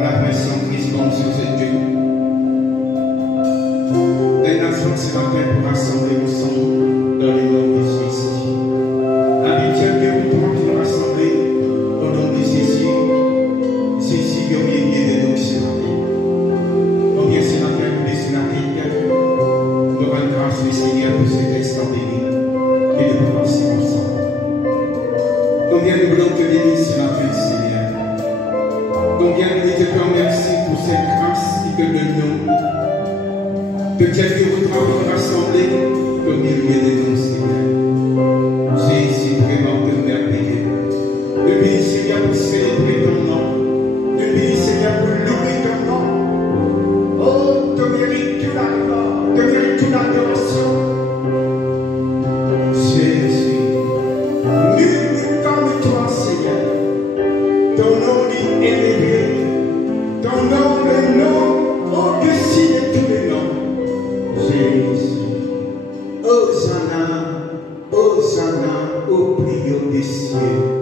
à la pression Christ comme sur cette Dieu. Les nations ce matin pour rassembler ensemble dans le nom de Jésus. Habituel que vous pouvez rassembler au nom de Jésus. Jésus, il y a bien de nous ce matin. Combien ce matin, vous laissez la terre. Nous rendons grâce au Seigneur pour cet instant béni. Et nous commencer ensemble. Combien nous voulons te bénir ce matin, Seigneur. Combien nous te remercions pour cette grâce qui te donne. Peut-être que vous travaillez rassemblés au milieu de nous, Seigneur. Jésus, vraiment de merveilleux. Le béni, Seigneur, pour célébrer ton nom. Le béni, Seigneur, pour louer ton nom. Oh, te mérite toute la gloire, te mérite toute l'adoration. Jésus, nul n'est comme toi, Seigneur. Ton nom est élevé. Ton nom est nom au-dessus de tous les noms. Jésus. Hosanna, Hosanna au plus haut des cieux.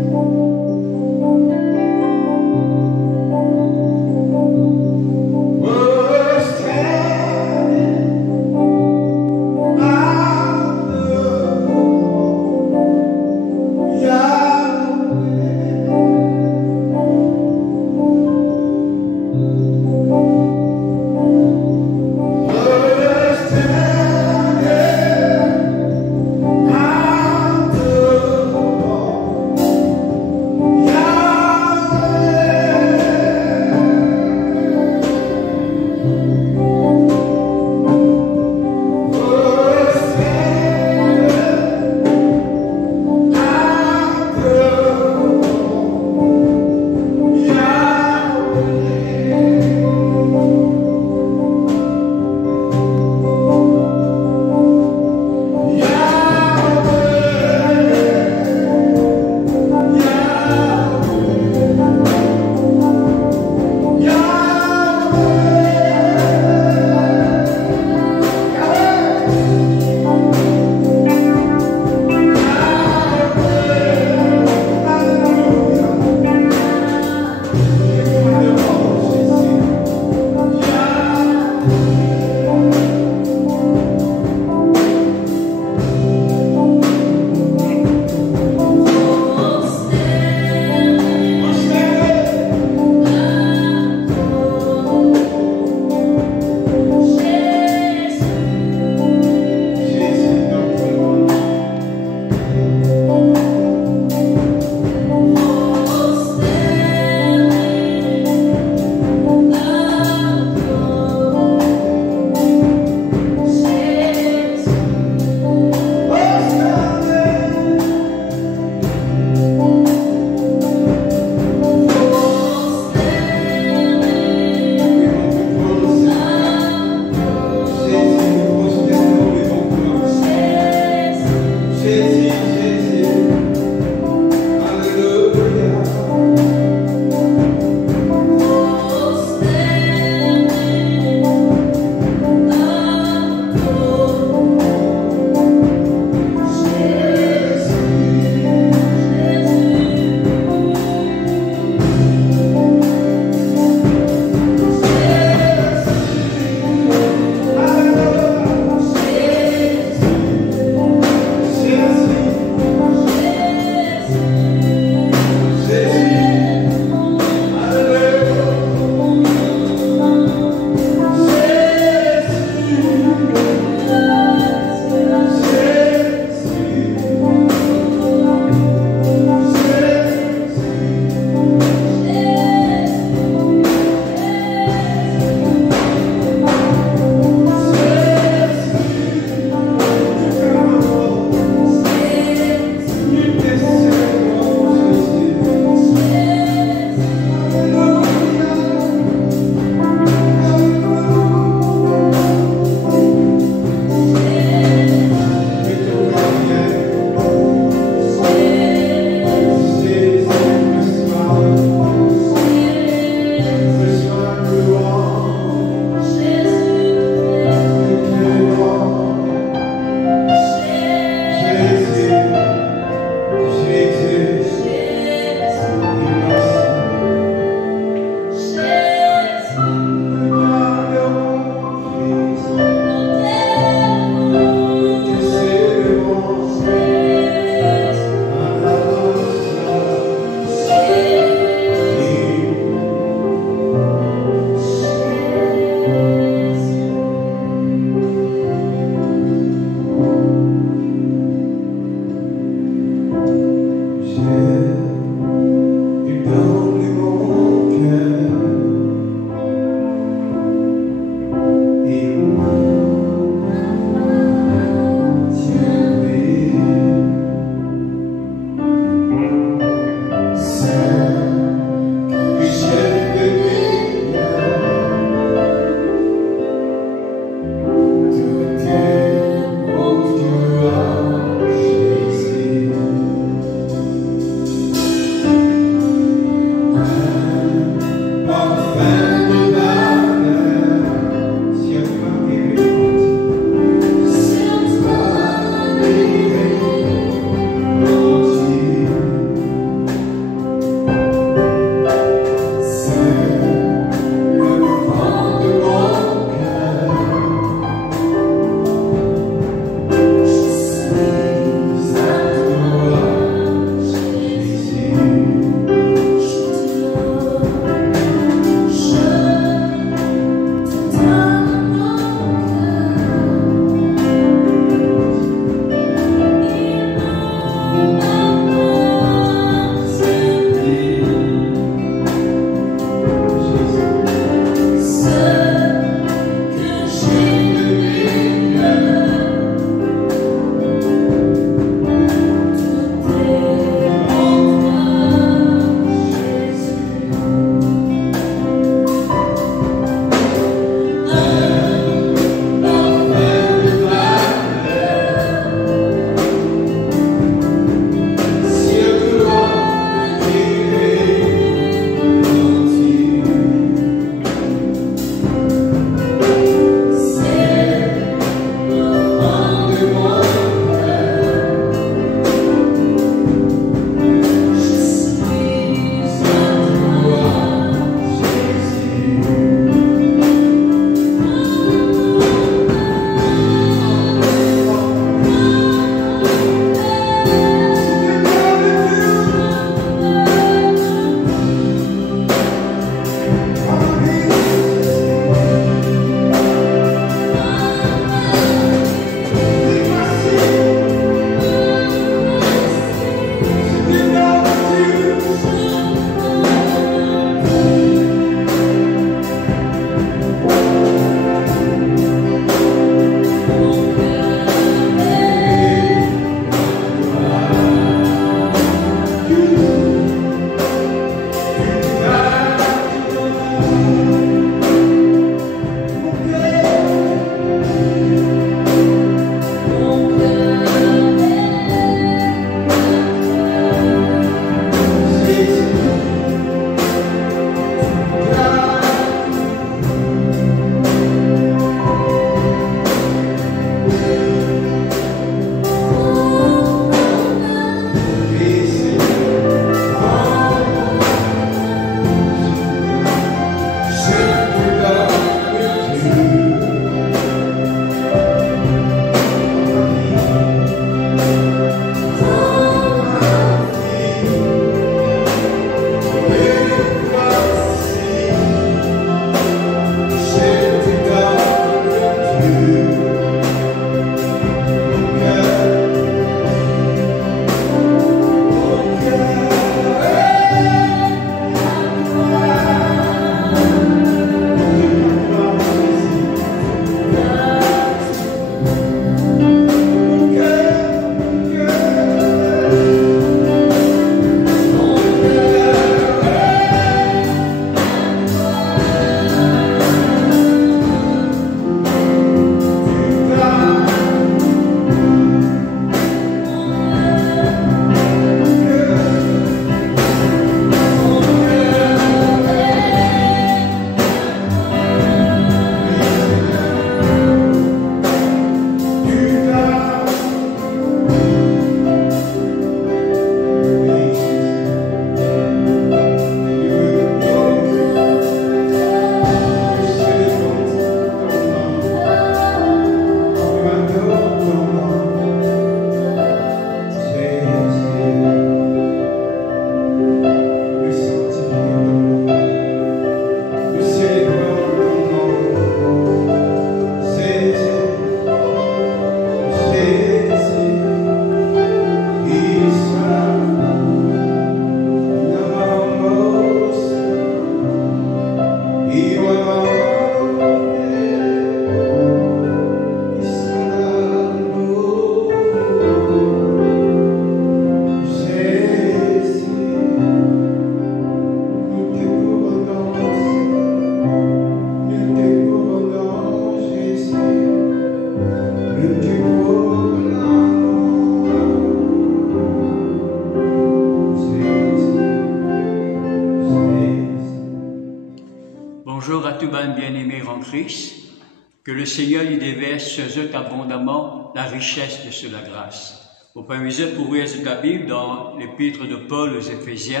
Que le Seigneur lui déverse chez eux abondamment la richesse de sa grâce. Vous pouvez ouvrir la Bible dans l'épître de Paul aux Éphésiens,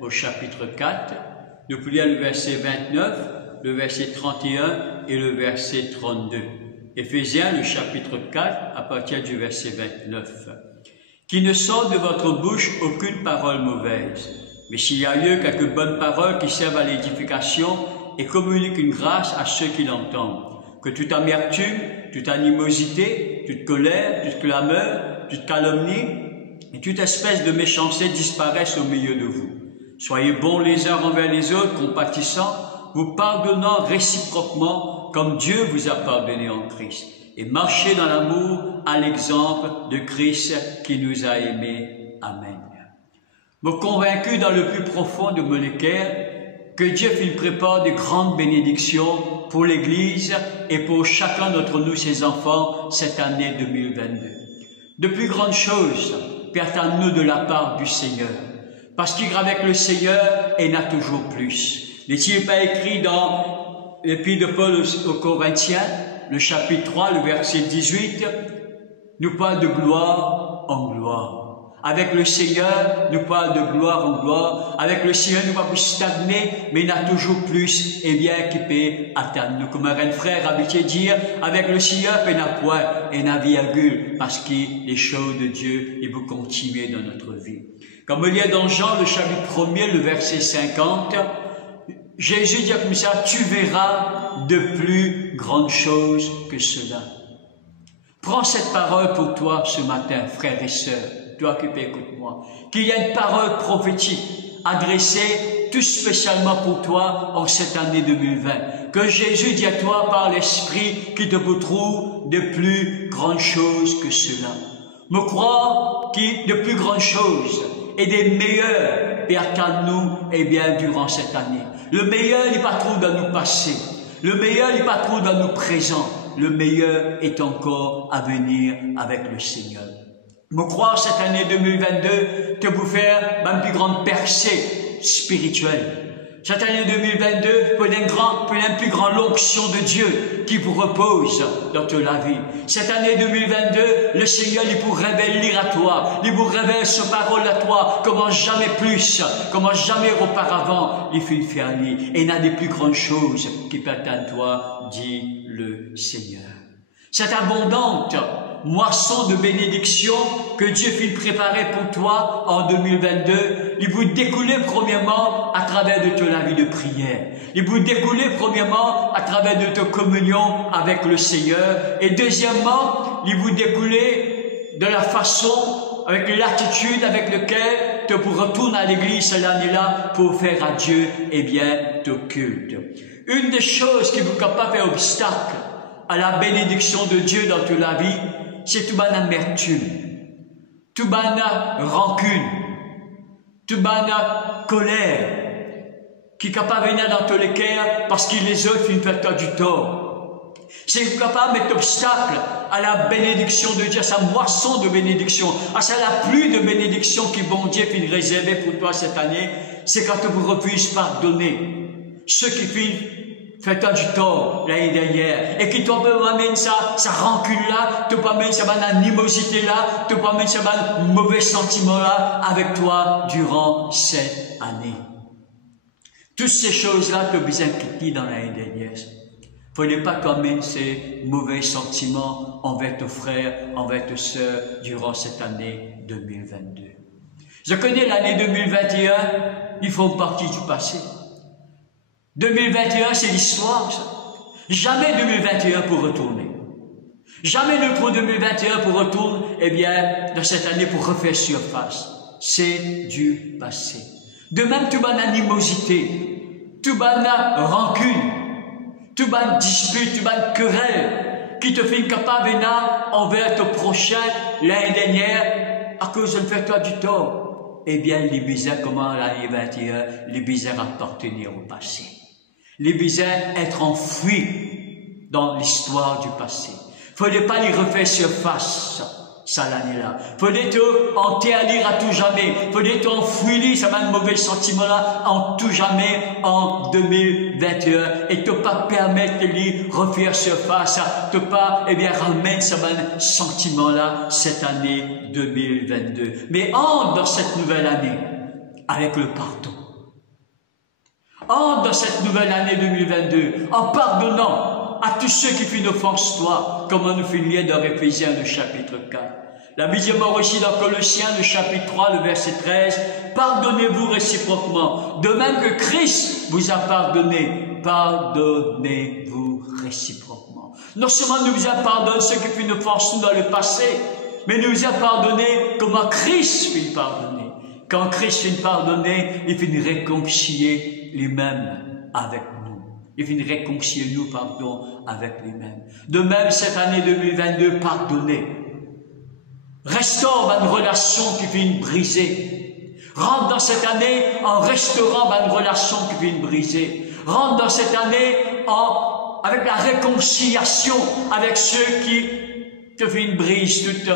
au chapitre 4. Nous pouvons lire le verset 29, le verset 31 et le verset 32. Éphésiens, le chapitre 4, à partir du verset 29. Qu'il ne sorte de votre bouche aucune parole mauvaise, mais s'il y a lieu quelques bonnes paroles qui servent à l'édification et communiquent une grâce à ceux qui l'entendent. Que toute amertume, toute animosité, toute colère, toute clameur, toute calomnie et toute espèce de méchanceté disparaissent au milieu de vous. Soyez bons les uns envers les autres, compatissants, vous pardonnant réciproquement comme Dieu vous a pardonné en Christ. Et marchez dans l'amour à l'exemple de Christ qui nous a aimés. Amen. Me convaincu dans le plus profond de mon cœur que Dieu prépare de grandes bénédictions pour l'Église et pour chacun d'entre nous, ses enfants, cette année 2022. De plus grandes choses attendent-nous de la part du Seigneur. Parce qu'avec le Seigneur, il y en a toujours plus. N'est-il pas écrit dans l'épître de Paul aux Corinthiens, le chapitre 3, le verset 18, nous parle de gloire en gloire. Avec le Seigneur, nous parle de gloire en gloire. Avec le Seigneur, nous ne pouvons pas stagner, mais il y a toujours plus, et bien qui peut atteindre nous. Comme un frère habitué dire, avec le Seigneur, il n'y a point, et il y a virgule, parce que les choses de Dieu, ils vont continuer dans notre vie. Comme il y a dans Jean, le chapitre 1er, le verset 50, Jésus dit comme ça, tu verras de plus grandes choses que cela. Prends cette parole pour toi ce matin, frères et sœurs, toi qui écoutes-moi, qu'il y a une parole prophétique adressée tout spécialement pour toi en cette année 2020. Que Jésus dit à toi par l'Esprit qui te retrouve de plus grandes choses que cela. Me croire qu'il de plus grandes choses et des meilleurs attendent-nous bien durant cette année. Le meilleur n'est pas trop dans nos passés. Le meilleur n'est pas trop dans nos présents. Le meilleur est encore à venir avec le Seigneur. Me croire cette année 2022 te vous faire une plus grande percée spirituelle. Cette année 2022 pour une plus grande onction de Dieu qui vous repose dans toute la vie. Cette année 2022, le Seigneur il vous révèle à toi, il vous révèle sa parole à toi, comment jamais plus, comment jamais auparavant, il fait faire lui. Et il y a des plus grandes choses qui permettent à toi, dit le Seigneur. Cette abondante moisson de bénédiction que Dieu fait préparer pour toi en 2022, il vous découler premièrement à travers de toute la vie de prière. Il vous découler premièrement à travers de ta communion avec le Seigneur. Et deuxièmement, il vous découler de la façon, avec l'attitude avec laquelle tu vous retournes à l'église cette année-là pour faire à Dieu, ton culte. Une des choses qui vous capable de faire obstacle à la bénédiction de Dieu dans toute la vie, c'est toute bonne amertume, toute bonne rancune, toute bonne colère, qui est capable de venir dans tous les cœurs parce qu'il les autres une fait du tort. C'est capable de mettre obstacle à la bénédiction de Dieu, à sa moisson de bénédiction, à la pluie de bénédiction qui bon Dieu finit réserver pour toi cette année, c'est quand tu vous refuses pardonner ceux qui finissent fait du tort l'année dernière et qui t'en peut amener ça rancune là, te peut amener ça animosité là, te peut amener ça mauvais sentiment là avec toi durant cette année. Toutes ces choses-là te besoin quitter dans l'année dernière. Faut pas commettre ces mauvais sentiments envers tes frères, envers tes sœurs durant cette année 2022. Je connais l'année 2021, ils font partie du passé. 2021, c'est l'histoire, ça. Jamais 2021 pour retourner. Jamais notre 2021 pour retourner, dans cette année pour refaire surface. C'est du passé. De même, toute bonne animosité, toute bonne rancune, toute bonne dispute, toute bonne querelle, qui te fait incapable envers ton prochain l'année dernière, à cause de faire toi du tort. Les bizarres, comment l'année 21, les bizarres appartenir au passé. Les bizarres être enfouis dans l'histoire du passé. Faut pas les refaire surface ça l'année-là. Faut-il enterrer à tout jamais. Faut-il enfouir ça va un mauvais sentiment-là en tout jamais en 2021. Et te pas permettre de lui refaire surface. Te pas, eh bien, ramène ça va un sentiment-là cette année 2022. Mais entre dans cette nouvelle année avec le pardon. Entre dans cette nouvelle année 2022 en pardonnant à tous ceux qui font une offense toi, comme on nous fait lire dans Éphésiens le chapitre 4. La Bible dit aussi dans Colossiens le chapitre 3, le verset 13, pardonnez-vous réciproquement, de même que Christ vous a pardonné, pardonnez-vous réciproquement. Non seulement nous a pardonné ceux qui font une offense nous dans le passé, mais nous a pardonné comment Christ fait pardonner. Quand Christ fait pardonner, il fait réconcilier lui-même avec nous. Il fait réconcilier nous, pardon, avec lui-même. De même, cette année 2022, pardonnez. Restaure une relation qui fait briser. Rentre dans cette année en restaurant une relation qui fait briser. Rentre dans cette année avec la réconciliation avec ceux qui te font briser toute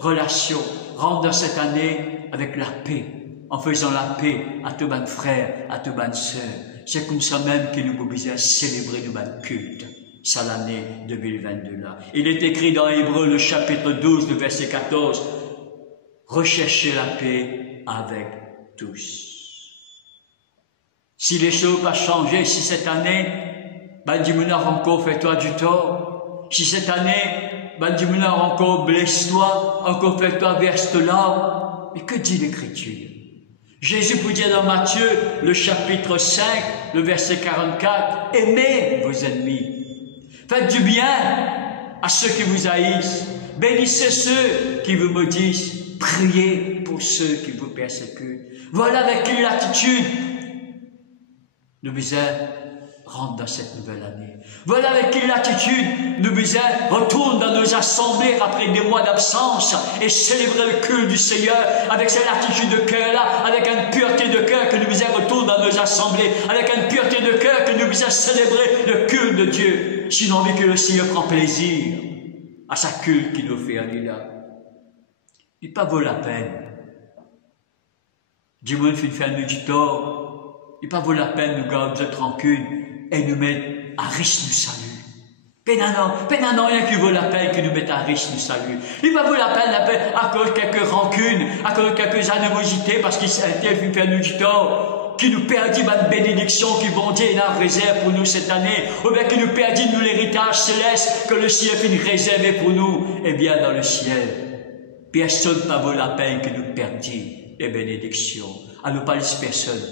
relation. Rentre dans cette année avec la paix, en faisant la paix à tous les frères, à toutes les sœurs. C'est comme ça même que nous pouvons célébrer notre culte. C'est l'année 2022 là. Il est écrit dans Hébreux le chapitre 12, le verset 14, recherchez la paix avec tous. Si les choses n'ont pas changé, si cette année, Dieu encore fait-toi du tort. Si cette année, Dieu encore blesse-toi, encore fait-toi verse là. Mais que dit l'Écriture? Jésus vous dit dans Matthieu, le chapitre 5, le verset 44, aimez vos ennemis. Faites du bien à ceux qui vous haïssent. Bénissez ceux qui vous maudissent. Priez pour ceux qui vous persécutent. Voilà avec quelle attitude nous rentre dans cette nouvelle année. Voilà avec quelle attitude nous retourne dans nos assemblées après des mois d'absence et célébrer le culte du Seigneur avec cette attitude de cœur-là, avec une pureté de cœur que nous retourne dans nos assemblées, avec une pureté de cœur que nous célébrer le culte de Dieu. Si nous envie que le Seigneur prend plaisir à sa culte qu'il nous fait à lui là. Il n'est pas vaut la peine. Dieu nous fait nous du tort. Il n'est pas vaut la peine de garder tranquille et nous mettre à risque du salut. Pénanant, rien qui vaut la peine que nous mettre à risque du salut. Il va vaut la peine à cause de quelques rancunes, à cause de quelques animosités, parce qu'il fait nous du tort, qui nous perdit une bénédiction qui bon Dieu a réserve pour nous cette année, ou bien qui nous perdit nous l'héritage céleste que le ciel fait réservé pour nous, eh bien dans le ciel. Personne ne vaut la peine que nous perdit les bénédictions. À ne pas laisser personne.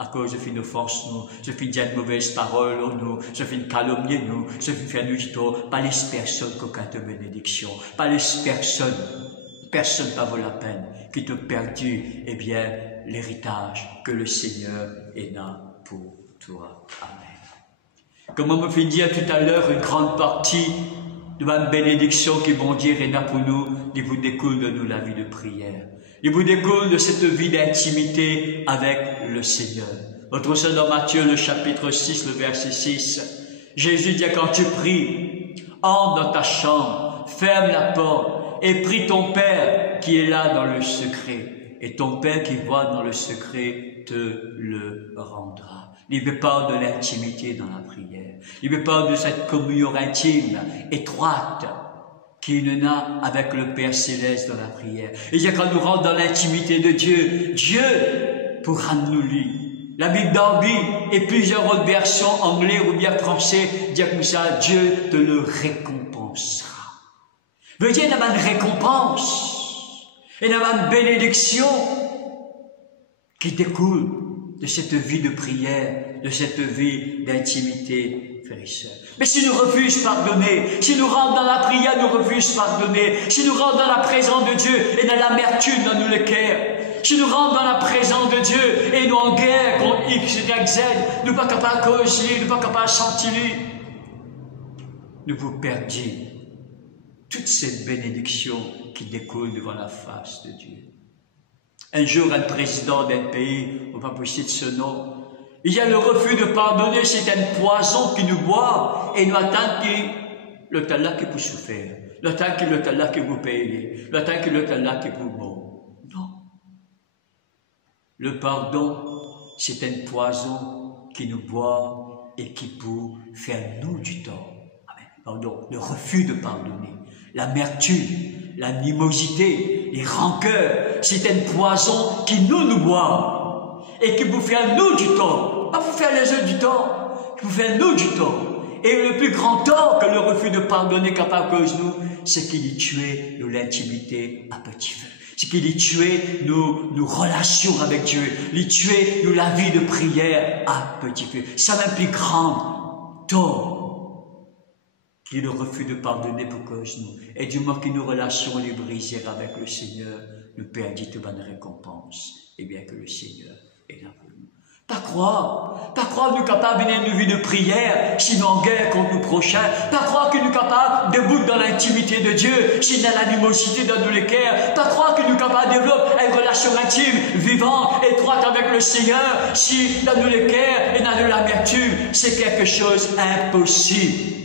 À cause de une offense, nous, je finis dire une mauvaise parole, nous, je finis calomnier, nous, je finis faire nous du tort, pas les personnes qu'aucun de bénédiction, pas les personne ne vaut la peine, qui te perdu, eh bien, l'héritage que le Seigneur est là pour toi. Amen. Comme on me fait dire tout à l'heure, une grande partie de ma bénédiction qui bon Dieu est là pour nous, il vous découle de nous la vie de prière. Il vous découle de cette vie d'intimité avec le Seigneur. Notre Seigneur dans Matthieu, le chapitre 6, le verset 6. Jésus dit, quand tu pries, entre dans ta chambre, ferme la porte et prie ton Père qui est là dans le secret. Et ton Père qui voit dans le secret te le rendra. Il veut pas de l'intimité dans la prière. Il veut pas de cette communion intime, étroite, qui nous a avec le Père Céleste dans la prière. Et quand nous rentrons dans l'intimité de Dieu, Dieu pourra nous lire. La Bible d'Arby et plusieurs autres versions, anglais ou bien français, disent comme ça, Dieu te le récompensera. Veut dire qu'il y a une récompense, il y a une bénédiction qui découle de cette vie de prière, de cette vie d'intimité, frères et sœurs. Mais si nous refusons pardonner, si nous rentrons dans la prière, nous refusons pardonner, si nous rentrons dans la présence de Dieu et dans l'amertume dans nous le cœur, si nous rentrons dans la présence de Dieu et nous en guerre contre X, Y, Z, nous ne sommes pas capables de causer, nous ne sommes pas capables de sentir, nous vous perdons toute cette bénédiction qui découle devant la face de Dieu. Un jour, un président d'un pays, on va pas citer ce nom, il y a le refus de pardonner, c'est un poison qui nous boit et nous attend que le talent qui peut souffrir. Le temps qu'il est là que vous payez. Le temps qu'il est là que vous bon. Non. Le pardon, c'est un poison qui nous boit et qui peut faire nous du tort. Amen. Pardon. Le refus de pardonner. L'amertume, l'animosité, les rancœurs, c'est un poison qui nous boit et qui vous fait nous du tort. Pas vous faire les autres du tort, qui vous fait nous du tort. Et le plus grand tort que le refus de pardonner capable cause nous, c'est qu'il y tue nous l'intimité à petit feu. C'est qu'il y tue nos relations avec Dieu. Il tue nous la vie de prière à petit feu. C'est le plus grand tort qui est le refus de pardonner pour cause nous. Et du moment que nos relations les brisées avec le Seigneur, nous perdons de bonnes récompenses. Et bien que le Seigneur est là pour nous. Pas croire nous capables d'une vie de prière, sinon en guerre contre nos prochains. Pas croire que nous capables de boucler dans l'intimité de Dieu, sinon l'animosité dans nos cœurs. Pas croire que nous capables de développer une relation intime, vivante, étroite avec le Seigneur, si dans nos cœurs et dans l'amertume, c'est quelque chose d'impossible.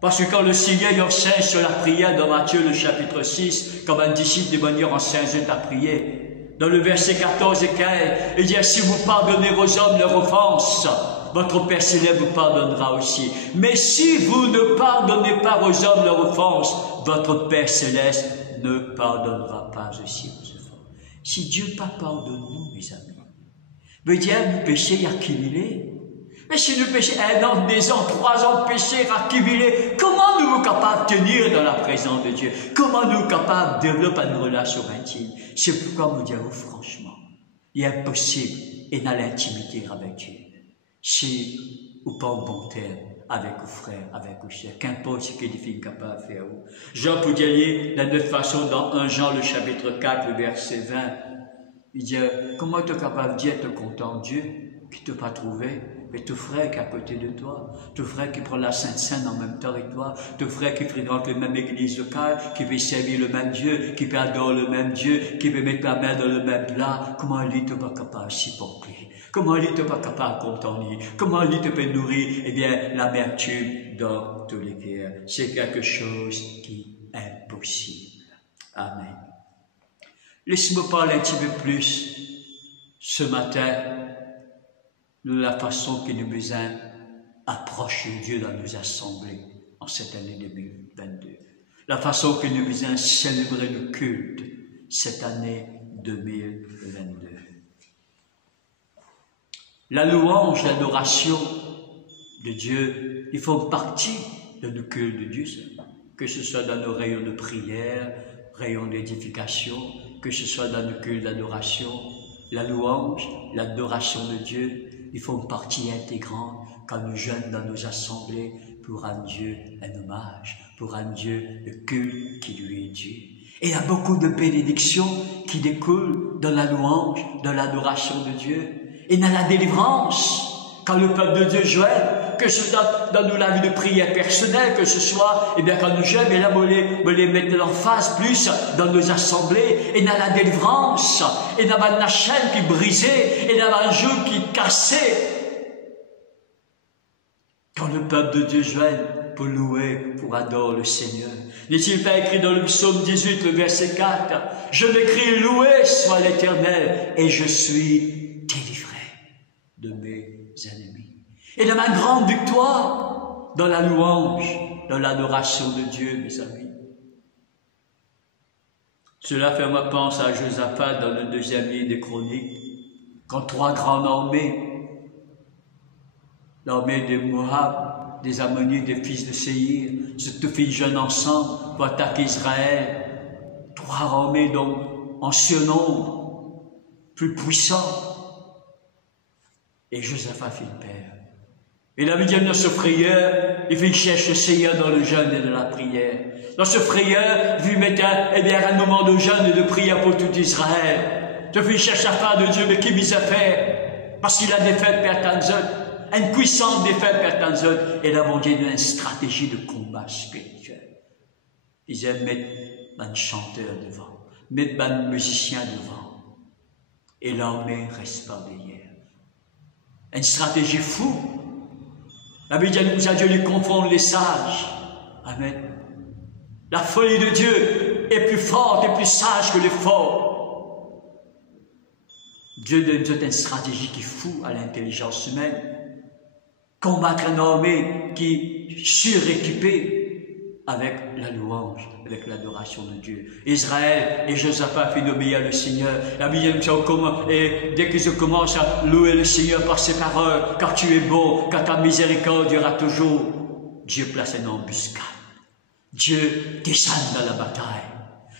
Parce que quand le Seigneur y enseigne sur la prière dans Matthieu le chapitre 6, comme un disciple de manière enseigne à prier, dans le verset 14 et 15, il dit, si vous pardonnez aux hommes leurs offenses, votre Père Céleste vous pardonnera aussi. Mais si vous ne pardonnez pas aux hommes leurs offenses, votre Père Céleste ne pardonnera pas aussi vos offenses. Si Dieu pas pardonne nous, mes amis, veut dire nous péchés accumulés. Mais si nous péchons 1 an, 2 ans, 3 ans de péché accumulés, comment nous sommes capables de tenir dans la présence de Dieu? Comment nous sommes capables de développer une relation intime? C'est pourquoi nous disons franchement, il est impossible et dans l'intimité avec Dieu. Si ou pas en bon terme avec vos frères, avec vos chers, qu'importe ce que les filles sont capables de faire. Jean peut dire de notre façon dans 1 Jean le chapitre 4, le verset 20, il dit, comment tu es capable de dire tu es content de Dieu qui ne t'a pas trouvé? Mais ton frère qui est à côté de toi, ton frère qui prend la Sainte Seine en même temps avec toi, ton frère qui fréquente la même église locale, qui veut servir le même Dieu, qui veut adorer le même Dieu, qui veut mettre la main dans le même plat, comment lui t'es pas capable de supporter? Comment lui t'es pas capable de contenter? Comment lui te peut nourrir? Eh bien, l'amertume dans tous les cœurs. C'est quelque chose qui est impossible. Amen. Laisse-moi parler un petit peu plus ce matin de la façon que nous besoin approcher Dieu dans nos assemblées en cette année 2022. La façon que nous besoin célébrer le culte cette année 2022. La louange, l'adoration de Dieu, ils font partie de nos cultes de Dieu, que ce soit dans nos rayons de prière, rayons d'édification, que ce soit dans nos cultes d'adoration. La louange, l'adoration de Dieu, ils font partie intégrante quand nous jeûnons dans nos assemblées pour rendre Dieu un hommage, pour rendre Dieu le culte qui lui est dû. Et il y a beaucoup de bénédictions qui découlent dans la louange, dans l'adoration de Dieu. Et dans la délivrance, quand le peuple de Dieu jeûne, que ce soit dans la vie de prière personnelle, que ce soit, eh bien, quand nous jeûnons, et là, on les met en face plus dans nos assemblées, et dans la délivrance, et dans la chaîne qui brisée, et dans la joue qui cassée. Quand le peuple de Dieu jeûne, pour louer, pour adorer le Seigneur. N'est-il pas écrit dans le psaume 18, le verset 4, « Je m'écris, loué soit l'Éternel, et je suis délivré de mes ennemis. » Et de ma grande victoire dans la louange, dans l'adoration de Dieu, mes amis. Cela fait moi penser à Josaphat dans le 2e livre des Chroniques, quand 3 grandes armées, l'armée des Moab, des Ammonites, des fils de Séhir, se tout jeunes ensemble pour attaquer Israël. 3 armées donc en surnombre, plus puissants. Et Josaphat fit le père. Et la Bible dans ce frayeur, il fait chercher le Seigneur dans le jeûne et de la prière. Dans ce frayeur, il met un moment de jeûne et de prière pour tout Israël. Je fais chercher la part de Dieu, mais qui m'y a fait? Parce qu'il a défait Père Tanzot, une puissante défaite Père Tanzot, et là, mon Dieu, une stratégie de combat spirituel. Ils aiment mettre un chanteur devant, mettre un musicien devant, et l'armée reste par derrière. Une stratégie fou. La Bible nous a Dieu lui confondre les sages Amen. La folie de Dieu est plus forte et plus sage que l'effort. Dieu donne une stratégie qui fout à l'intelligence humaine. Combattre un armée qui est suréquipée avec la louange, avec l'adoration de Dieu. Israël et Josaphat fit obéir le Seigneur. La Bible dit comment, et dès qu'ils commencent à louer le Seigneur par ses paroles, car tu es bon, car ta miséricorde durera toujours, Dieu place une embuscade. Dieu descend dans la bataille.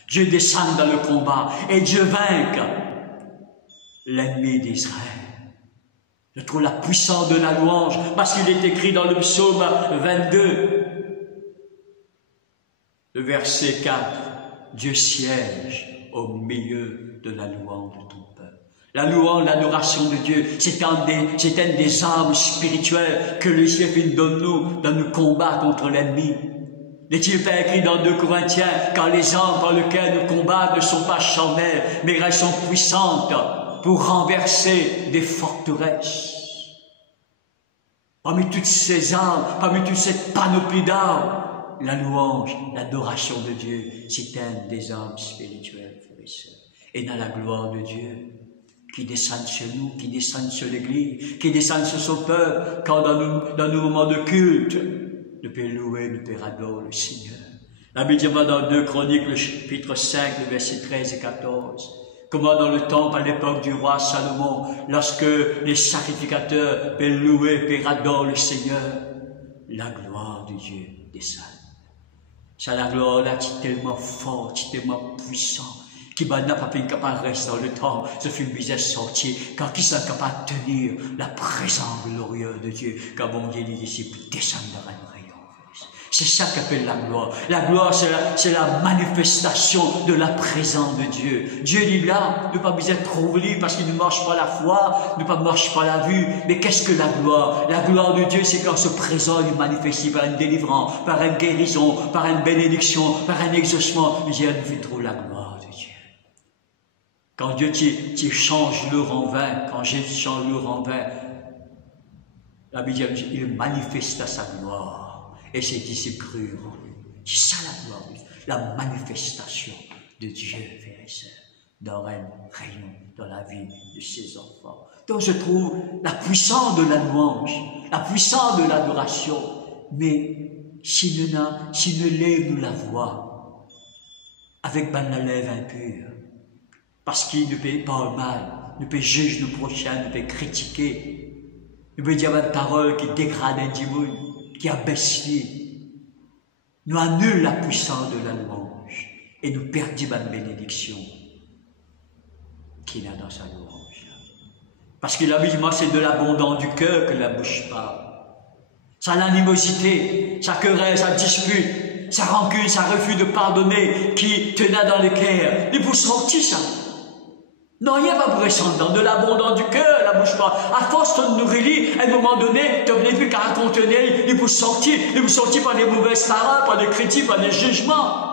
Dieu descend dans le combat. Et Dieu vainque l'ennemi d'Israël. Je trouve la puissance de la louange, parce qu'il est écrit dans le psaume 22, le verset 4, Dieu siège au milieu de la louange de ton peuple. La louange, l'adoration de Dieu, c'est une des armes spirituelles que le Seigneur donne nous dans nos combats contre l'ennemi. N'est-il pas écrit dans 2 Corinthiens, car les armes par lesquelles nous combattons ne sont pas charnelles, mais elles sont puissantes pour renverser des forteresses. Parmi toutes ces armes, parmi toute cette panoplie d'armes, la louange, l'adoration de Dieu, c'est un des armes spirituelles, frères et sœurs. Et dans la gloire de Dieu, qui descend sur nous, qui descend sur l'Église, qui descend sur son peuple, quand dans nos moments de culte, nous pouvons louer, nous pouvons adorer le Seigneur. La Bible dit dans 2 Chroniques, le chapitre 5, le verset 13 et 14, comment dans le temple, à l'époque du roi Salomon, lorsque les sacrificateurs peuvent louer, peuvent adorer le Seigneur, la gloire de Dieu descend. Ça, la gloire là, c'est tellement fort, c'est tellement puissant, qui n'a pas pu capable de rester dans le temps, ce fut une visage sorti, car qui sont capables de tenir la présence glorieuse de Dieu, quand bon Dieu, les disciples descendent dans un rayon. C'est ça qu'appelle la gloire. La gloire, c'est la manifestation de la présence de Dieu. Dieu dit là, ne pas besoin de trouver parce qu'il ne marche pas la foi, ne pas marche pas la vue. Mais qu'est-ce que la gloire? La gloire de Dieu, c'est quand ce présent est manifesté par une délivrance, par une guérison, par une bénédiction, par un exaucement. Dieu nous fait trop la gloire de Dieu. Quand Dieu tu change l'eau en vin, quand Jésus change l'eau en vin, la Bible dit, il manifesta sa gloire. Et ses disciples crurent en lui. C'est ça la gloire, la manifestation de Dieu, frères et sœurs, dans un rayon, dans la vie de ses enfants. Donc je trouve la puissance de la louange, la puissance de l'adoration, mais si nous lèvons la voix avec la lèvre impure, parce qu'il ne peut pas le mal, ne peut juger nos prochains, ne peut critiquer, ne peut dire une parole qui dégrade un dimanche, qui a baissé, nous annule la puissance de la louange et nous perdons la bénédiction qu'il a dans sa louange. Parce que l'habillement, c'est de l'abondance du cœur que la bouche parle. Sa animosité, sa querelle, sa dispute, sa rancune, sa refus de pardonner qui tenait dans le cœur. Il vous sortit ça. Non, il n'y a pas de descendant, de l'abondance du cœur, la bouche pas. À force de nous relire, à un moment donné, tu n'as plus qu'à raconter, il vous sortit par des mauvaises paroles, par des critiques, par des jugements.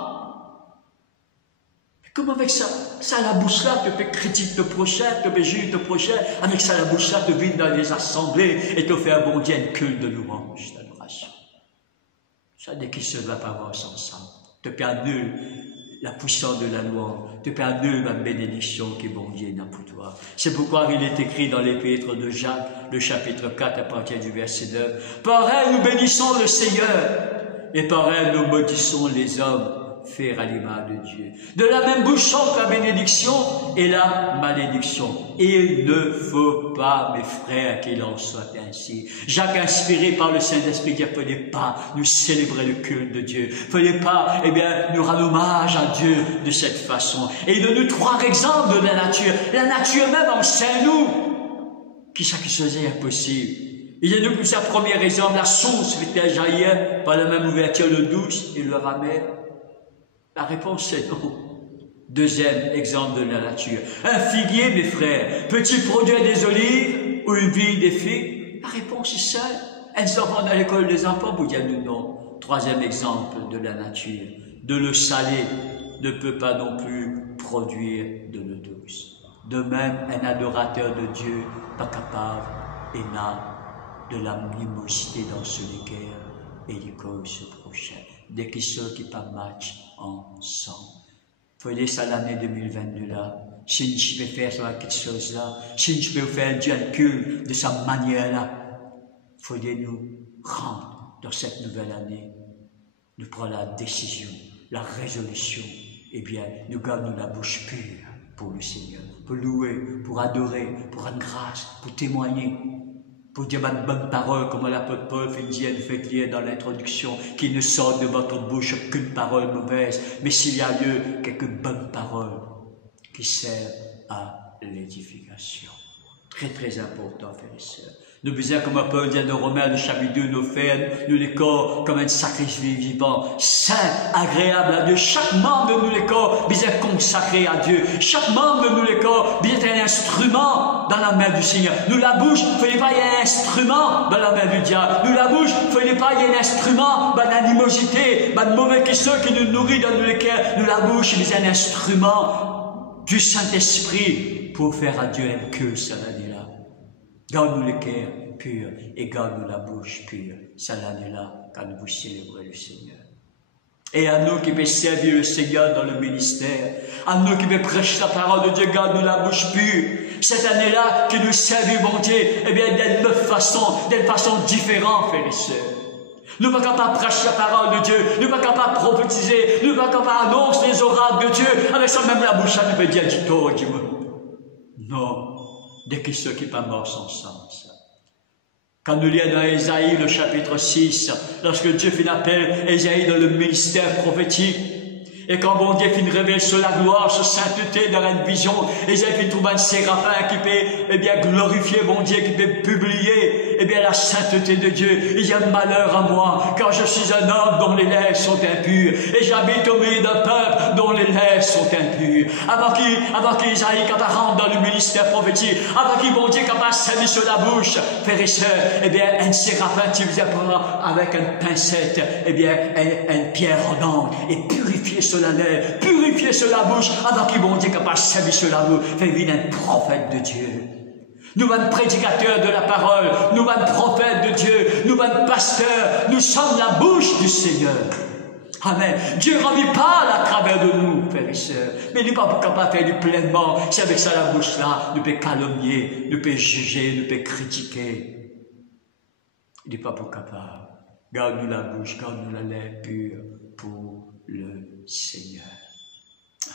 Mais comment avec ça? Ça, la bouche là, tu peux critiquer ton prochain, tu peux juger ton prochain, avec ça, la bouche là, tu vis dans les assemblées et tu fais un bon Dieu, un culte de louange, d'adoration. Ça, dès qu'il se va pas voir ensemble, tu peux annuler la puissance de la louange, tu peux annuler la bénédiction que bon Dieu n'a pour toi. C'est pourquoi il est écrit dans l'épître de Jacques, le chapitre 4, à partir du verset 9. Par elle, nous bénissons le Seigneur, et par elle, nous maudissons les hommes, faits à l'image de Dieu. De la même bouche sortent la bénédiction et la malédiction. Il ne faut pas, mes frères, qu'il en soit ainsi. Jacques, inspiré par le Saint-Esprit, dit, fallait pas nous célébrer le culte de Dieu. Fallait pas, nous rendre hommage à Dieu de cette façon. Et il donne nous 3 exemples de la nature. La nature même enseigne nous. Qui ça qui se faisait impossible? Il y a nous, sa premier exemple, la source fait-elle jaillir par la même ouverture le douce et le ramer? La réponse est non. Deuxième exemple de la nature. Un figuier, mes frères, peut-il produire des olives ou une vigne des figues? La réponse est simple. Elles enfants dans l'école des enfants, vous dites non. Troisième exemple de la nature. De l'eau salée ne peut pas non plus produire de l'eau douce. De même, un adorateur de Dieu, pas capable et n'a de l'animosité dans ce cœur et du cause prochain. des questions qui pas match ensemble. Voyez ça l'année 2022 là. Si je peux faire quelque chose là, si je peux faire Dieu un culte de sa manière là, voyez nous rendre dans cette nouvelle année. Nous prenons la décision, la résolution, eh bien, nous gardons la bouche pure pour le Seigneur, pour louer, pour adorer, pour rendre grâce, pour témoigner, pour dire une bonne parole, comme l'apôtre Paul nous fait lire dans l'introduction, qu'il ne sort de votre bouche aucune parole mauvaise, mais s'il y a lieu, quelques bonnes paroles qui servent à l'édification. Très, très important, frères et sœurs. Nous besoin, comme Paul dit dans Romains, le chapitre 2, nos fers, nous les corps, comme un sacrifice vivant, saint, agréable à Dieu. Chaque membre de nous les corps, besoin consacré à Dieu. Chaque membre de nous les corps, besoin un instrument dans la main du Seigneur. Nous la bouche, il ne fallait pas y ait un instrument dans la main du diable. Nous la bouche, il ne fallait pas y ait un instrument d'animosité, de mauvais question qui nous nourrit dans nos cœurs. Nous la bouche, il besoin un instrument du Saint-Esprit pour faire à Dieu un culte cette année-là. Garde-nous le cœur pur et garde-nous la bouche pure. C'est l'année-là quand nous célébrons le Seigneur. Et à nous qui peut servir le Seigneur dans le ministère, à nous qui peut prêcher la parole de Dieu, garde-nous la bouche pure. Cette année-là, que nous servons mon Dieu, eh bien, d'une façon différente, frères et sœurs. Nous ne sommes pas capables de prêcher la parole de Dieu, nous ne sommes pas capables de prophétiser, nous ne sommes pas capables d'annoncer les oracles de Dieu, avec ça même la bouche, ça nous peut dire du tort, dis-moi. Non. Des questions qui ne sont pas morts sans sens. Quand nous lisons dans Ésaïe, le chapitre 6, lorsque Dieu fait appel Ésaïe dans le ministère prophétique, et quand bon Dieu fait une révélation sur la gloire, sur la sainteté dans une vision, Ésaïe fait trouver un séraphin qui peut, eh bien, glorifier bon Dieu, qui peut publier, eh bien, la sainteté de Dieu. Il y a malheur à moi, car je suis un homme dont les lèvres sont impures, et j'habite au milieu d'un peuple dont les lèvres sont impures. Avant qu'Ésaïe rentre dans le ministère prophétique, avant qu'il, bon Dieu, capable de servir sur la bouche, frères et sœurs, eh bien, un séraphin, tu faisais prendre avec une pincette, eh bien, une pierre rondante, et purifier sur la lèvre, purifier sur la bouche, avant qu'il, bon Dieu, capable de servir sur la bouche, faire venir un prophète de Dieu. Nous sommes prédicateurs de la parole, nous sommes prophètes de Dieu, nous sommes pasteurs, nous sommes la bouche du Seigneur. Amen. Dieu ne remplit pas à travers de nous, frères et sœurs, mais il n'est pas capable de faire du pleinement. C'est avec ça la bouche-là, nous pouvons calomnier, nous pouvons juger, nous pouvons critiquer. Il n'est pas capable. Garde-nous la bouche, garde-nous la lèvre pure pour le Seigneur.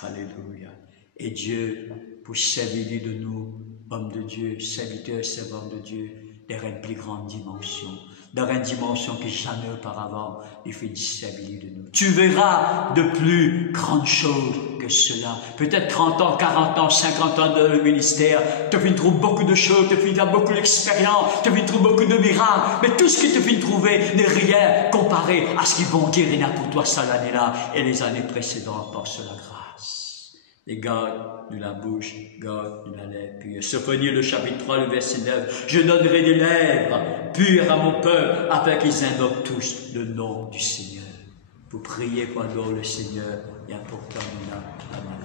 Alléluia. Et Dieu, pour servir de nous, hommes de Dieu, serviteurs, servants de Dieu, dans une plus grande dimension, dans une dimension que jamais auparavant, il fait servir de nous. Tu verras de plus grandes choses que cela. Peut-être 30 ans, 40 ans, 50 ans dans le ministère, tu as trouver beaucoup de choses, tu as fait beaucoup d'expérience, tu as fait trouver beaucoup de miracles, mais tout ce que tu as fait trouver n'est rien comparé à ce qui bon Dieu rien pour toi cette année-là et les années précédentes par la grâce. Et garde-nous la bouche, garde-nous la lèvre pure. Sophonie, le chapitre 3, le verset 9. Je donnerai des lèvres pures à mon peuple, afin qu'ils invoquent tous le nom du Seigneur. Pour prier pour adorer le Seigneur, et important nous la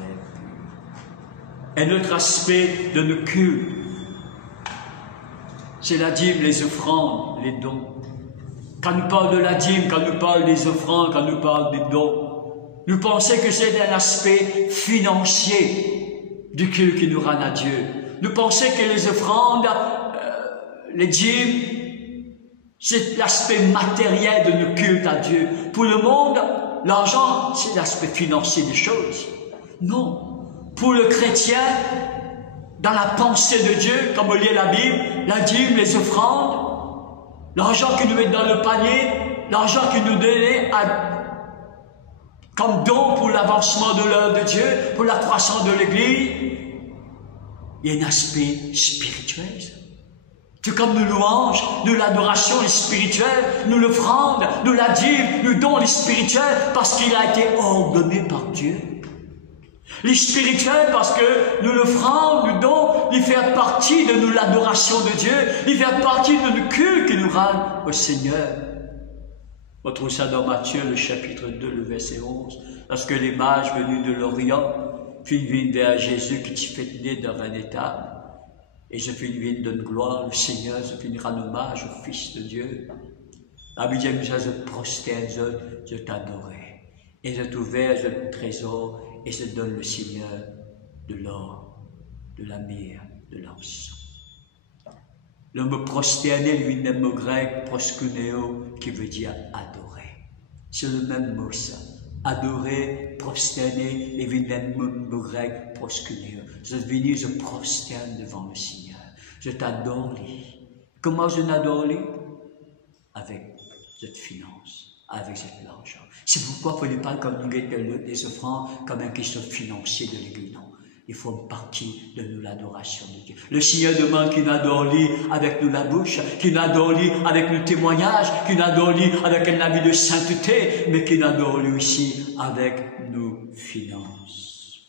lèvre pure. Un autre aspect de nos cultes, c'est la dîme, les offrandes, les dons. Quand nous parlons de la dîme, quand nous parlons des offrandes, quand nous parlons des dons, nous pensons que c'est un aspect financier du culte qui nous rend à Dieu. Nous pensons que les offrandes, les dîmes, c'est l'aspect matériel de nos cultes à Dieu. Pour le monde, l'argent, c'est l'aspect financier des choses. Non. Pour le chrétien, dans la pensée de Dieu, comme on lit la Bible, la dîme, les offrandes, l'argent qui nous met dans le panier, l'argent qui nous donnait comme don pour l'avancement de l'œuvre de Dieu, pour la croissance de l'Église, il y a un aspect spirituel. Tout comme nous louanges, nous l'adoration est spirituelle, nous l'offrande, nous la dîme, nous donnons les spirituels parce qu'il a été ordonné par Dieu. Les spirituels parce que nous l'offrande, nous donnons, il fait partie de nous l'adoration de Dieu, il fait partie de nos cultes qui nous rendent au Seigneur. On trouve ça dans Matthieu, le chapitre 2, le verset 11. Lorsque les mages venus de l'Orient viennent vers Jésus qui t'y fait naître dans un étable. Et je fais une vie de gloire, le Seigneur, je fais une hommage au Fils de Dieu. La Bible dit, je prosterne, je t'adorais. Et je t'ouvre le trésor et je donne le Seigneur de l'or, de la myrrhe, de l'encens. Le mot prosterner, lui, le mot grec, proskuneo, qui veut dire adorer. C'est le même mot, ça. Adorer, prosterner, et le même mot grec, proskuneo. Je venu, je prosterne devant le Seigneur. Je t'adore, lui. Comment je n'adore, lui? Avec cette finance, avec cet argent. C'est pourquoi il ne faut pas comme nous les offrandes comme un question financier de l'Église. Non. Il faut une partie de nous l'adoration de Dieu. Le Seigneur demande qu'il adore lui avec nous la bouche, qu'il adore lui avec nos témoignages, qu'il adore lui avec un avis de sainteté, mais qu'il adore lui aussi avec nos finances.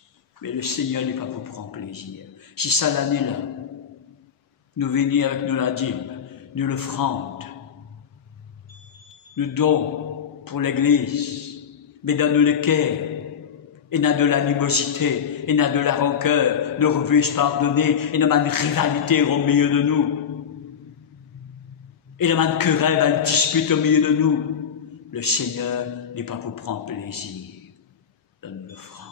Mais le Seigneur n'est pas pour prendre plaisir. Si ça l'année-là, nous venons avec nous la dîme, nous l'offrande, nous dons pour l'Église, mais dans nos cœurs, il n'a de l'animosité, il n'a de la rancœur, ne refuse pardonner, il n'a pas de rivalité au milieu de nous. Il n'a pas de querelle, pas de dispute au milieu de nous. Le Seigneur n'est pas pour prendre plaisir dans nos offrandes.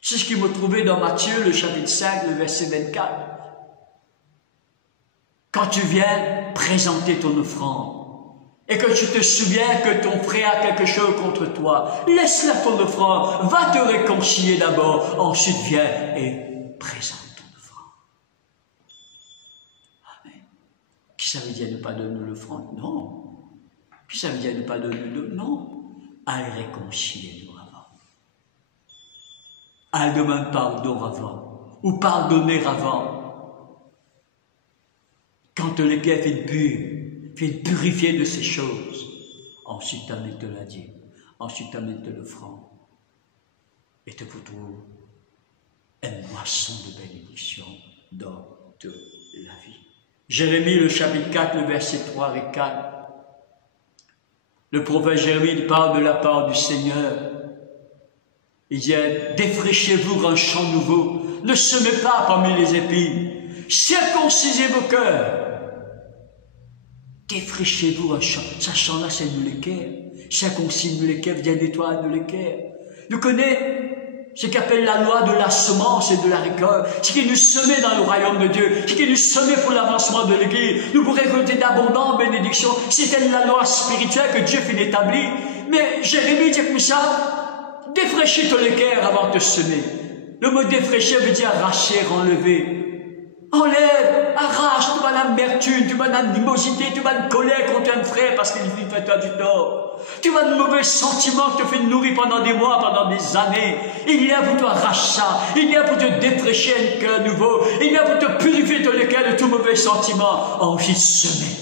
C'est ce qu'il me trouvait dans Matthieu, le chapitre 5, le verset 24. Quand tu viens présenter ton offrande, et que tu te souviens que ton frère a quelque chose contre toi, laisse-la ton offrande, va te réconcilier d'abord, ensuite viens et présente ton offrande. Amen. Qui ça veut dire ne pas donner l'offrande? Non. Qui ça veut dire ne pas donner l'offrande? Non. Allez réconcilier-nous avant. Allez demander pardon avant, ou pardonner avant. Quand le cœur est pur, puis purifier de ces choses. Ensuite, amène de la dîme. Ensuite, amène de l'offrande. Et te retrouve une moisson de bénédiction dans toute la vie. Jérémie, le chapitre 4, le verset 3 et 4. Le prophète Jérémie parle de la part du Seigneur. Il dit, défraîchez-vous un champ nouveau. Ne semez pas parmi les épis. Circoncisez vos cœurs. Défraîchez-vous un champ. Ce champ-là, c'est nous les cœurs. Circoncise nous les cœurs, vient nettoyer nous les cœurs. Nous connaissons ce qu'appelle la loi de la semence et de la récolte. Ce qui nous semait dans le royaume de Dieu. Ce qui nous semait pour l'avancement de l'Église. Nous pourrions récolter d'abondantes bénédictions. C'était la loi spirituelle que Dieu fit établir. Mais Jérémie dit comme ça, défraîchis tous les cœurs avant de semer. Le mot défraîchir veut dire arracher, enlever. Enlève, arrache, tu vas l'amertume, tu vas l'animosité, tu vas la colère contre un frère parce qu'il fait toi du tort. Tu vas de mauvais sentiments qui te fait nourrir pendant des mois, pendant des années. Il y a pour toi arracher ça, il y a pour te défraîchir un cœur nouveau, il y a pour te purifier ton cœur de tout mauvais sentiment. Ensuite, semer.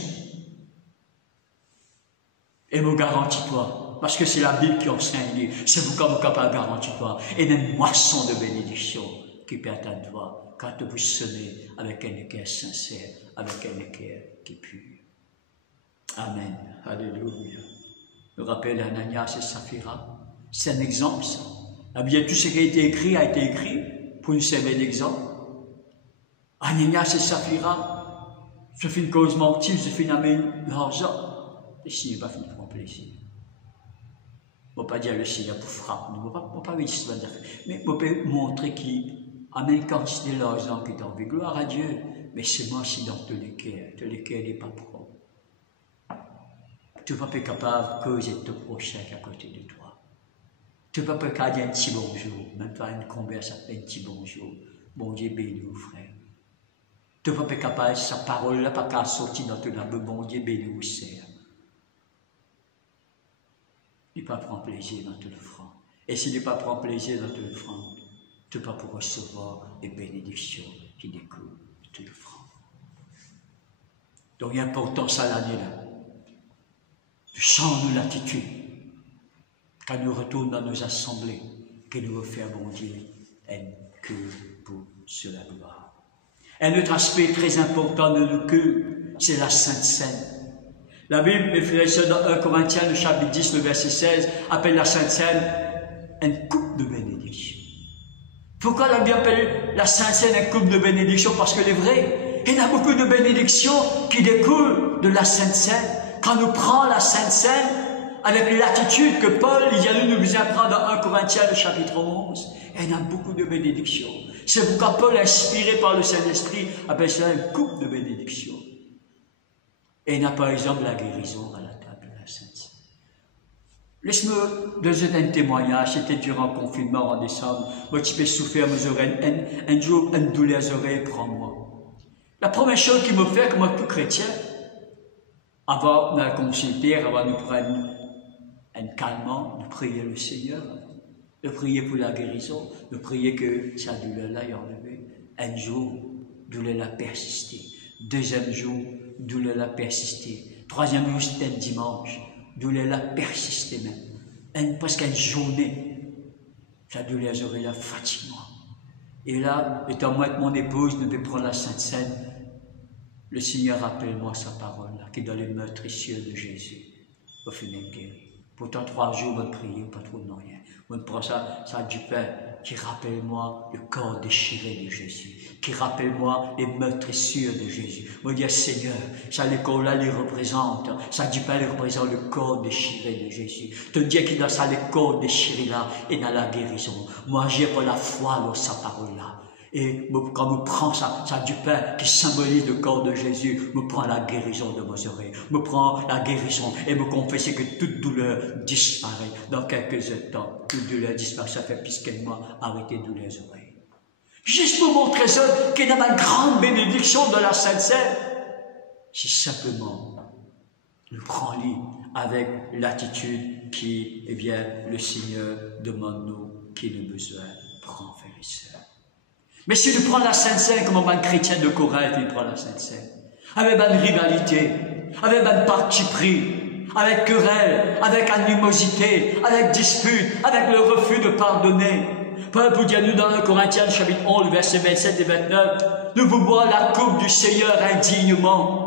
Et me garantis-toi, parce que c'est la Bible qui enseigne, c'est pourquoi vous capable de garantir-toi, et une moisson de bénédiction qui peut atteindre toi. Quand vous semez avec un cœur sincère, avec un cœur qui est pur. Amen. Alléluia. Je rappelle Ananias et Saphira. C'est un exemple, ça. Eh bien, tout ce qui a été écrit pour nous servir d'exemple. Ananias et Saphira, je fais une cause mentive, je fais une amène l'argent. Le Seigneur n'est pas fini pour mon plaisir. Je ne vais pas dire le Seigneur pour frapper, je ne vais pas dire ce mais je peux montrer qu'il amène quantité de l'argent qui est en vie. Gloire à Dieu. Mais c'est moi aussi dans tous les cœurs n'est pas propre. Tu ne vas pas être capable de causer de ton prochain à côté de toi. Tu ne vas pas dire un petit bonjour, même pas une conversation, un petit bonjour. Bon Dieu bénis vous, frère. Tu ne vas pas être capable de sa parole-là, pas qu'à sortir dans ton âme. Bon Dieu bénis vous, sœur. Il ne pas prendre plaisir dans tout le franc. Et s'il ne pas prendre plaisir dans tout le franc, tu ne vas pas pour recevoir les bénédictions qui découlent de tout le franc. Donc il est important ça l'année-là. De changer l'attitude. Quand nous retournons dans nos assemblées, que nous refaire bon Dieu, et que pour sur la gloire. Un autre aspect très important de nos cœurs, c'est la Sainte Seine. La Bible, mes frères et sœurs, dans 1 Corinthiens, le chapitre 10, le verset 16, appelle la Sainte Seine une coupe de bénédiction. Pourquoi la Bible appelle la Sainte Seine une coupe de bénédiction? Parce que c'est vrai, il y a beaucoup de bénédictions qui découlent de la Sainte Seine. quand on prend la Sainte Seine, avec l'attitude que Paul, il nous apprend dans 1 Corinthiens, le chapitre 11, il y a beaucoup de bénédictions. C'est pourquoi Paul, inspiré par le Saint-Esprit, appelle cela une coupe de bénédictions. Et il y a par exemple la guérison à la table de la Sainte Seine. Laisse-moi donner un témoignage. C'était durant le confinement en décembre. Moi, tu peux souffrir mes oreilles. Un jour, une douleur aux oreilles prend moi. La première chose qu'il me fait, comme tout chrétien, avant de consulter, avant de prendre un calmant, de prier le Seigneur, de prier pour la guérison, de prier que sa douleur-là est enlevée. Un jour, douleur a persisté. Deuxième jour, douleur a persisté. Troisième jour, c'était un dimanche. Douleur a persisté même. Presque une journée. Sa douleur aurait fatigué moi. Et là, étant moi que mon épouse devait prendre la Sainte Seine, le Seigneur rappelle-moi sa parole, là, qui est dans les meurtrissures de Jésus, au final guéri. Pourtant, 3 jours, on prier, pas trop de rien. On prend ça du pain qui rappelle-moi le corps déchiré de Jésus, qui rappelle-moi les meurtrissures de Jésus. On dit, Seigneur, ça, les corps-là, les représente, ça du pain, les représente le corps déchiré de Jésus. Ton Dieu qui dans ça, le corps déchiré là, et dans la guérison. Moi, j'ai pas la foi dans sa parole-là. Et quand on prend ça du pain qui symbolise le corps de Jésus, me prend la guérison de mes oreilles, me prend la guérison et me confesse que toute douleur disparaît. Dans quelques instants, toute douleur disparaît. Ça fait plus qu'un mois, arrêtez de douleur les oreilles. Juste pour montrer ça, qu'il y a une grande bénédiction de la Sainte Seine, c'est simplement nous prends-les avec l'attitude qui, eh bien, le Seigneur demande nous qu'il a besoin. Prends, frères et sœurs. Mais si tu prends la Sainte Seine comme un chrétien de Corinthe, il prend la Sainte Seine, avec une rivalité, avec un parti pris, avec querelle, avec animosité, avec dispute, avec le refus de pardonner. Paul pour dire nous dans 1 Corinthiens chapitre 11, versets 27 et 29, nous pouvons boire la coupe du Seigneur indignement.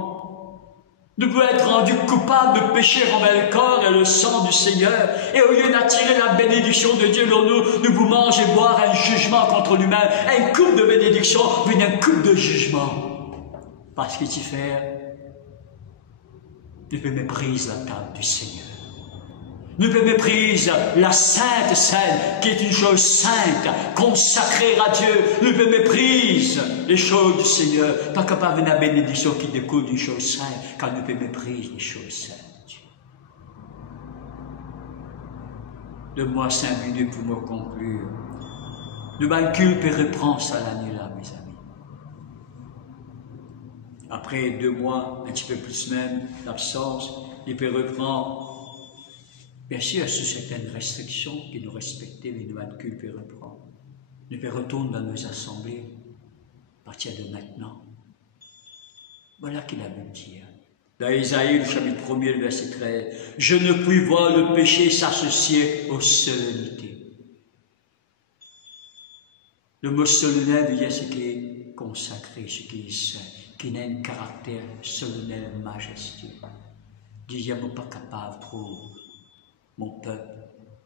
Nous pouvons être rendus coupables de pécher envers le corps et le sang du Seigneur. Et au lieu d'attirer la bénédiction de Dieu dans nous pouvons manger et boire un jugement contre lui-même. Une coupe de bénédiction, puis une coupe de jugement. Parce que tu fais, nous pouvons mépriser la table du Seigneur. Nous pouvons mépriser la Sainte Seine, qui est une chose sainte, consacrée à Dieu. Nous pouvons mépriser les choses du Seigneur, pas capable de la bénédiction qui découle d'une chose sainte, quand nous pouvons mépriser les choses saintes de Dieu. Donne-moi 5 minutes pour me conclure. Nous avons culte et reprendre ça l'année-là, mes amis. Après 2 mois, un petit peu plus même, d'absence, il peut reprendre. Bien sûr, sous certaines restrictions qui nous respectaient, mais nous avons culte et reprendre. Nous pouvons retourner dans nos assemblées à partir de maintenant. Voilà qu'il a voulu dire. Dans Isaïe, le chapitre 1er, le verset 13, « Je ne puis voir le péché s'associer aux solennités. » Le mot solennel veut dire ce qui est consacré, ce qui est saint, qui n'a un caractère solennel, majestueux. Disons, je ne suis pas capable pour mon peuple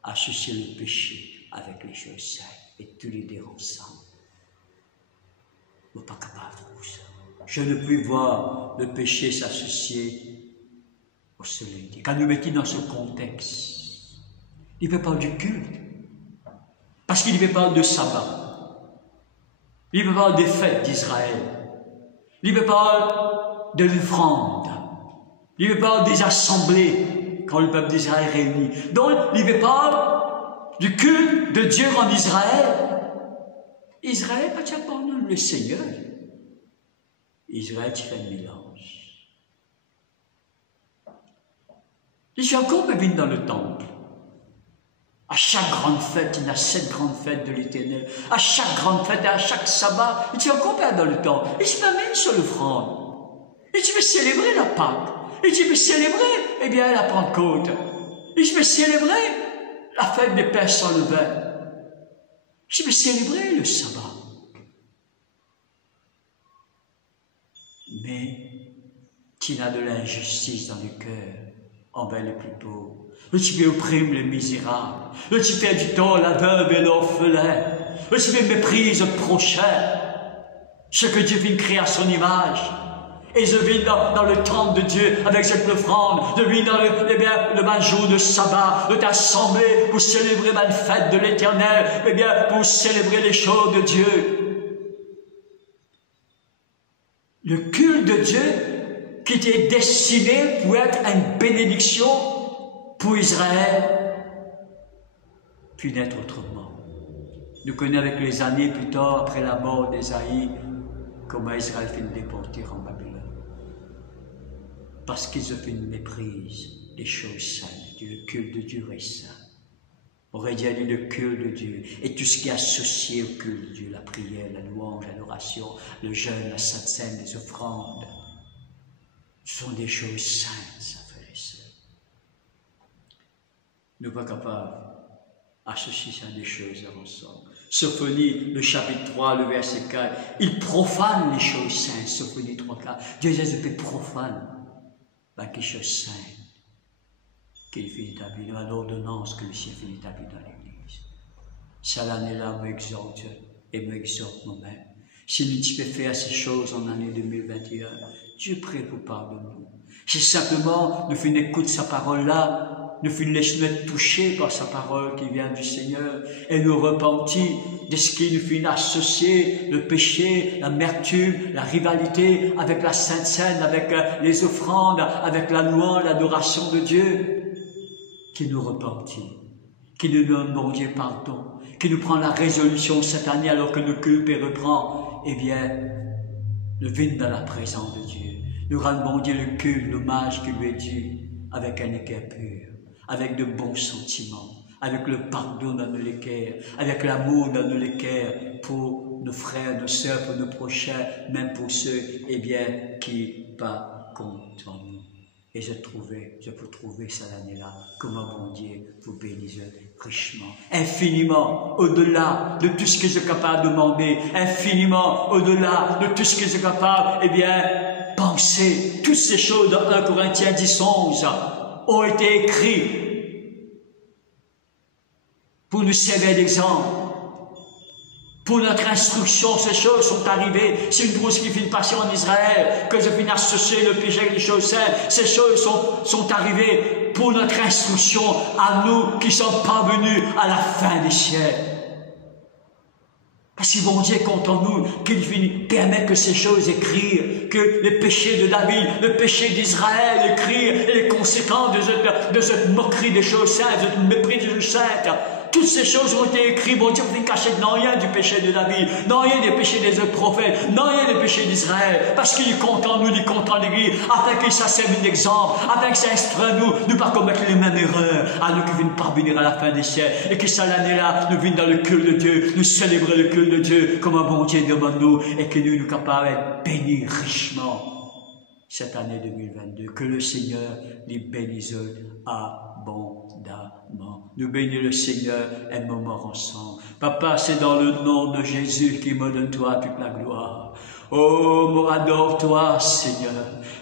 associer le péché avec les choses saintes et tous les dire ensemble. Je ne suis pas capable de ça. Je ne puis voir le péché s'associer au solennités. Quand nous mettons dans ce contexte, il veut parler du culte, parce qu'il veut parler de sabbat, il veut parler des fêtes d'Israël, il veut parler de l'offrande, il veut parler des assemblées, quand le peuple d'Israël est réuni. Donc, il veut parler du culte de Dieu en Israël. Israël, pas pas le Seigneur. Israël, tu fais un mélange. Les gens peuvent venir dans le temple. À chaque grande fête, il y a 7 grandes fêtes de l'Éternel. À chaque grande fête et à chaque sabbat, il tient encore dans le temple. Et tu m'amènes sur l'offrande. Et tu veux célébrer la Pâque. Et tu veux célébrer, eh bien, la Pentecôte. Et je veux célébrer la fête des pains sans levain. Je veux célébrer le sabbat. Mais tu as de l'injustice dans le cœur envers les plus pauvres. Tu veux opprimer les misérables. Tu perds du temps la veuve et l'orphelin. Tu veux mépriser le prochain. Ce que Dieu vient créer à son image. Et je vis dans le temple de Dieu avec cette offrande. Je vis dans le jour de sabbat, de t'assembler pour célébrer ma fête de l'Éternel, pour célébrer les choses de Dieu. Le culte de Dieu qui était destiné pour être une bénédiction pour Israël, puis d'être autrement. Nous connaissons avec les années plus tard, après la mort d'Ésaïe, comment Israël fait une déporter en Babylone. Parce qu'ils ont fait une méprise des choses saintes, le culte de Dieu est saint. On aurait dit le culte de Dieu et tout ce qui est associé au culte de Dieu, la prière, la louange, l'adoration, le jeûne, la sainte scène, les offrandes. Ce sont des choses saintes, frères et sœurs. Nous ne sommes pas capables d'associer ça à des choses ensemble. Sophonie, le chapitre 3, le verset 4, il profane les choses saintes. Sophonie 3, 4. Dieu Jésus profane les choses saintes qu'il fait établir dans l'ordonnance que le ciel fait établir dans l'Église. Ça l'année-là m'exhorte et m'exhorte moi-même. Si nous pouvons faire ces choses en année 2021, Dieu prie pour pardonner. Si simplement nous faisons écouter sa parole-là, nous faisons laisser être touchés par sa parole qui vient du Seigneur et nous repentir de ce qui nous fait associer le péché, l'amertume, la rivalité avec la Sainte Seine, avec les offrandes, avec la louange, l'adoration de Dieu, qui nous repentit, qui nous donne, mon Dieu, pardon, qui nous prend la résolution cette année alors que le culte reprend, eh bien, nous venons dans la présence de Dieu. Nous rendons, mon Dieu, le culte, l'hommage qui lui est dû, avec un équerre pur, avec de bons sentiments, avec le pardon dans nos cœurs, avec l'amour dans nos cœurs pour nos frères, nos sœurs, pour nos prochains, même pour ceux, eh bien, qui pas comptent en nous. Et je peux trouver ça l'année-là, comment bon Dieu vous bénisse richement, infiniment, au-delà de tout ce que je suis capable de demander, infiniment, au-delà de tout ce que je suis capable, eh bien, penser. Toutes ces choses dans 1 Corinthiens 10, 11 ont été écrites pour nous servir d'exemple. Pour notre instruction, ces choses sont arrivées. C'est une chose qui fait une passion en Israël, que je finis associer le péché avec les choses saintes. Ces choses sont arrivées pour notre instruction à nous qui sommes parvenus à la fin des siècles. Parce que bon Dieu compte en nous, qu'il permet que ces choses écrivent, que les péchés de David, le péché d'Israël écrivent, et les conséquences de cette moquerie des choses saintes, de cette mépris des choses saintes. Toutes ces choses ont été écrites, bon Dieu, vous cachez non rien du péché de David, non rien des péchés des autres prophètes, non rien des péchés d'Israël, parce qu'il est content nous, il est content l'Église, afin qu'il s'assème un exemple, afin que ça instruise nous pas commettre les mêmes erreurs, à nous qui viennent parvenir à la fin des siècles, et que ça l'année-là, nous viennent dans le culte de Dieu, nous célébrer le culte de Dieu, comme un bon Dieu demande nous, et que nous capables d'être bénis richement cette année 2022, que le Seigneur les bénisse abondamment. Nous bénissons le Seigneur un moment ensemble. Papa, c'est dans le nom de Jésus qui me donne toi toute la gloire. Oh, m'adore-toi, Seigneur,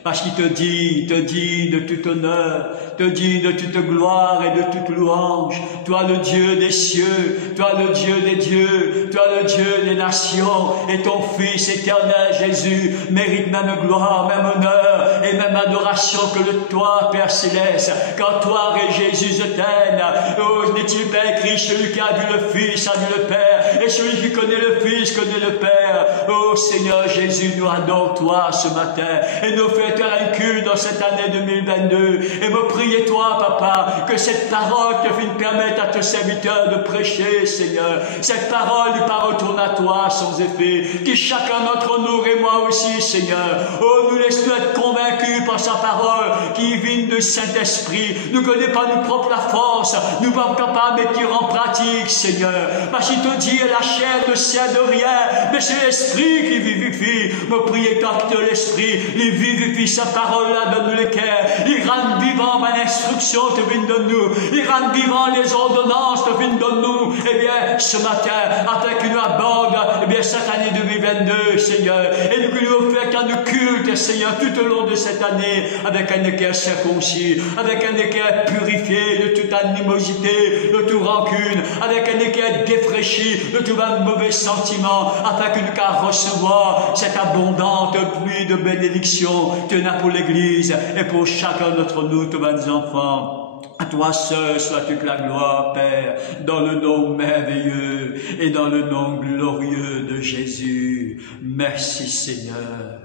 parce qu'il te dit de tout honneur, te dit de toute gloire et de toute louange. Toi le Dieu des cieux, toi le Dieu des dieux, toi le Dieu des nations, et ton Fils éternel Jésus mérite même gloire, même honneur et même adoration que le toi, Père Céleste. Quand toi et Jésus je t'aime, oh, n'est-il pas écrit, celui qui a vu le Fils a vu le Père, et celui qui connaît le Fils connaît le Père. Oh Seigneur Jésus, nous adorons toi ce matin, et nous faisons un culte dans cette année 2022, et me priez toi, Papa, que cette parole te permette à tes serviteurs de prêcher, Seigneur. Cette parole n'est pas retourne à toi sans effet, que chacun d'entre nous et moi aussi, Seigneur, oh, nous laisse-nous être convaincus par sa parole qui vient du Saint-Esprit. Nous ne connaissons pas nous propres la force, nous ne sommes pas capables de mettre en pratique, Seigneur, parce qu'il te dit la chair ne sert de rien, mais c'est l'Esprit qui vivifie. Me priez toi que l'Esprit, il vivifie sa parole-là dans le cœur, il rend vivant ma instruction te vient de nous, il rend vivant les ordonnances te viennent de nous. Eh bien, ce matin, afin qu'il nous aborde, cette année 2022, Seigneur, et que nous fassions un culte, Seigneur, tout au long de cette année, avec un cœur circoncis, avec un cœur purifié de toute animosité, de toute rancune, avec un cœur défraîchi de tout mauvais sentiment, afin que nous puissions recevoir cette abondante pluie de bénédiction que tu as pour l'Église et pour chacun d'entre nous, tous les enfants. À toi seul soit toute la gloire, Père, dans le nom merveilleux et dans le nom glorieux de Jésus. Merci Seigneur.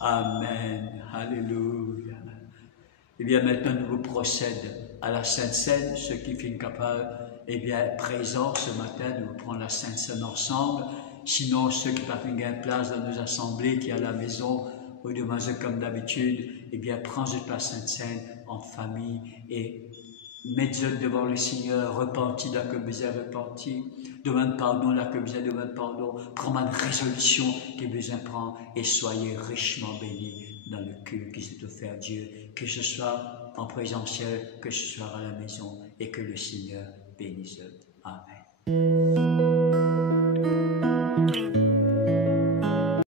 Amen. Alléluia. Eh bien, maintenant, nous vous procèdons à la Sainte Seine. Ceux qui sont capables, eh bien, présents ce matin, de vous prendre la Sainte Seine ensemble. Sinon, ceux qui n'ont pas une place dans nos assemblées, qui sont à la maison, ou demain, comme d'habitude, eh bien, prends la Sainte Seine en famille et mettez devant le Seigneur, repentis là que vous avez repenti, demande pardon là que vous avez demandé pardon, prends une résolution que vous avez prendre et soyez richement bénis dans le culte qui s'est offert à Dieu, que ce soit en présentiel, que ce soit à la maison, et que le Seigneur bénisse. Amen.